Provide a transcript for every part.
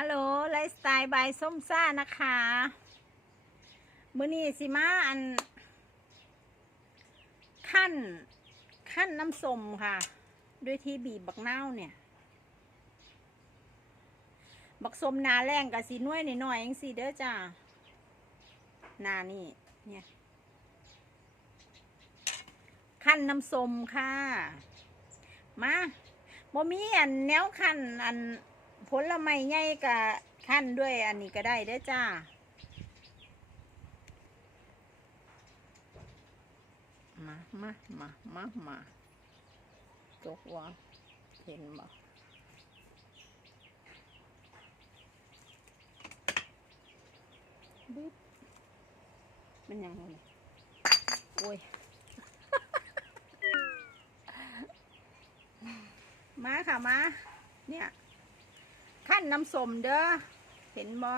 ฮัลโหลไลฟ์สไตล์บายส้มซ่านะคะมือนี้สิมาอัน ขั้นขั้นน้ำส้มค่ะ ด้วยที่บีบบักเน่าเนี่ย บักส้มนาแรงกับสีน้วยหน่อยๆเองสิเด้อจ้านานี่เนี่ยขั้นน้ำส้มค่ะ มาบ่มีอันแนวขั้นอัน ผลไม้ใหญ่กับขั้นด้วยอันนี้ก็ได้เด้อจ้า มามามามามาตกว่าเห็นบ่บึ๊บมันยังไงโอ้ย มาค่ะ มา เนี่ย ขั้นน้ำส้มเด้อเห็นบ่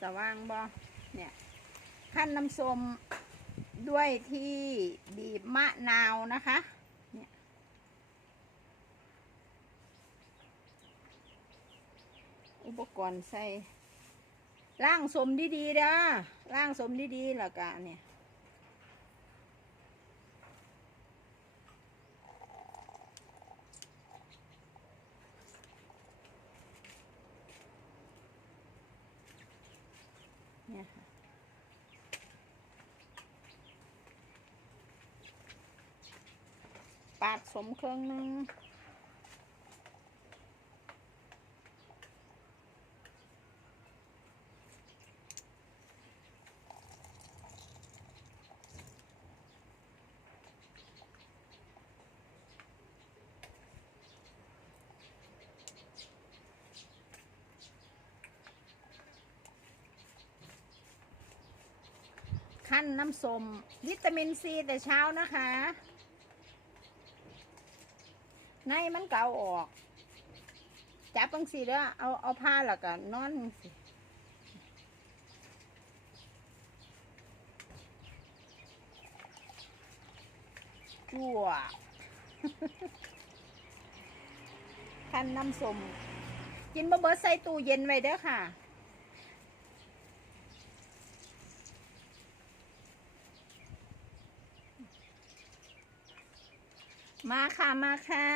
สว่างบ่เนี่ยขั้นน้ำส้มด้วยที่บีบมะนาวนะคะเนี่ยอุปกรณ์ใส่ล่างสมดีๆเด้อล่างสมดีๆแล้วก็เนี่ยเนี่ยค่ะ ปาดสมเครื่องหนึงขั้นน้ำส้มวิตามินซีแต่เช้านะคะ ในมันเกาออก จับบังสีเด้อเอาเอาผ้าแล้วก็นอนสิจั่วคันน้ำสมกินบะเบิดใส่ตู้เย็นไว้เด้อค่ะ มาค่ะมาค่ะ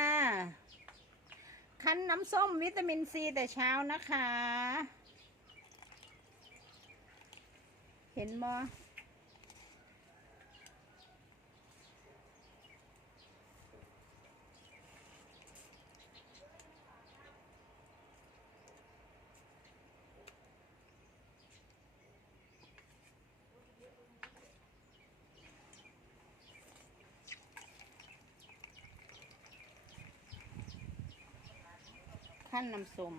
คั้นน้ำส้มวิตามินซีแต่เช้านะคะ เห็นมอ ขั้นน้ำส้ม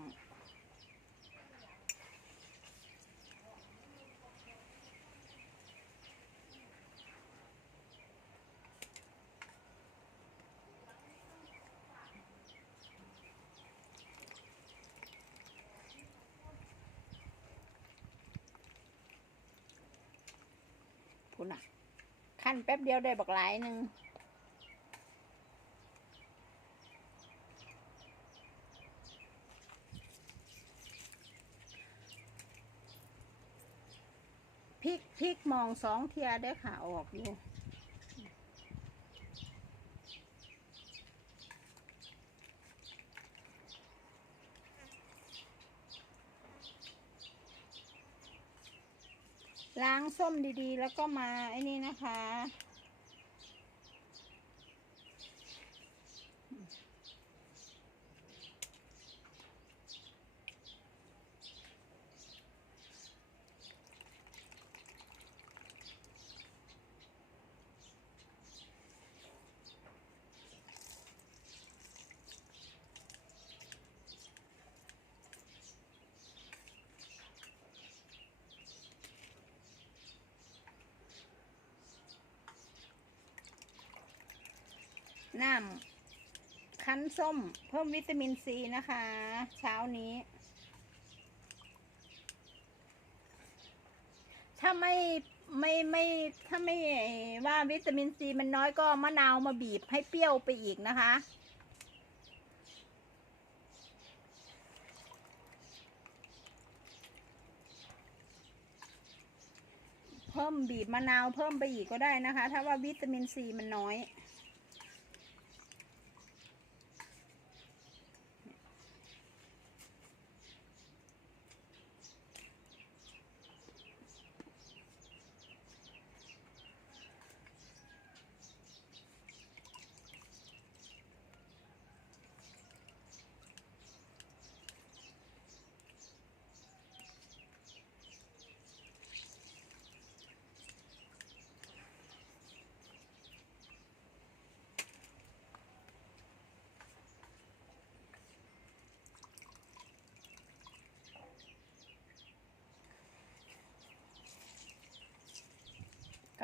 พูน่ะขั้นแป๊บเดียวได้บักหลายหนึ่ง พริกพิกมองสองเทียได้อค่ะออกอยู่ล้างส้มดีๆ แล้วก็มาไอ้นี่นะคะ น้ำคั้นส้ม เพิ่มวิตามินซีนะคะ เช้านี้ ถ้าไม่ไม่ไม่ถ้าไม่ว่าวิตามินซีมันน้อยก็มะนาวมาบีบให้เปรี้ยวไปอีกนะคะเพิ่มบีบมะนาวเพิ่มไปอีกก็ได้นะคะ ถ้าว่าวิตามินซีมันน้อย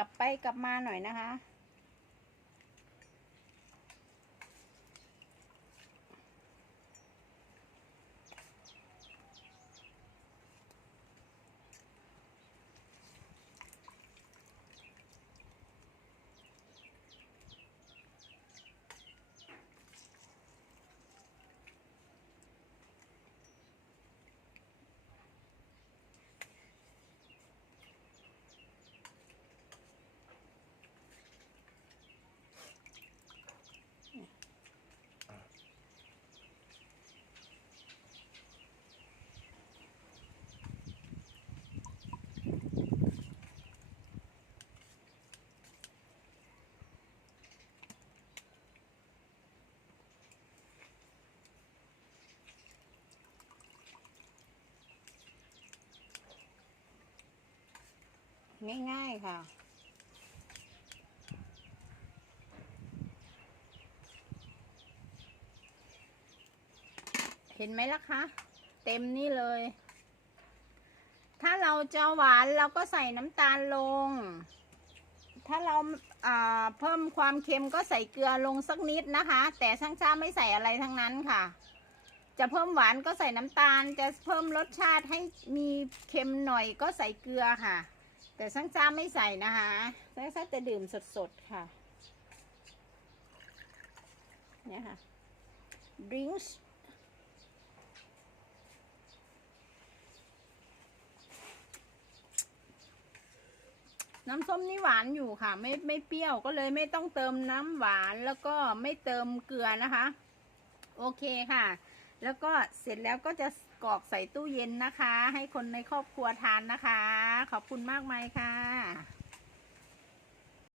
ลับไปกลับมาหน่อยนะคะ ง่ายๆค่ะ เห็นไหมล่ะคะ เต็มนี่เลย ถ้าเราจะหวานเราก็ใส่น้ำตาลลง ถ้าเราเพิ่มความเค็มก็ใส่เกลือลงสักนิดนะคะ แต่ช่างจ้าไม่ใส่อะไรทั้งนั้นค่ะจะเพิ่มหวานก็ใส่น้ำตาล จะเพิ่มรสชาติให้มีเค็มหน่อยก็ใส่เกลือค่ะ แต่ช่างจ้าไม่ใส่นะคะช่างจ้าจะดื่มสดๆค่ะ เนี่ยค่ะ drinks น้ำส้มนี่หวานอยู่ค่ะ ไม่ไม่เปรี้ยวก็เลยไม่ต้องเติมน้ำหวานแล้วก็ไม่เติมเกลือนะคะ โอเคค่ะ แล้วก็เสร็จแล้วก็จะ กรอกใส่ตู้เย็นนะคะ ให้คนในครอบครัวทานนะคะ ขอบคุณมากมายค่ะ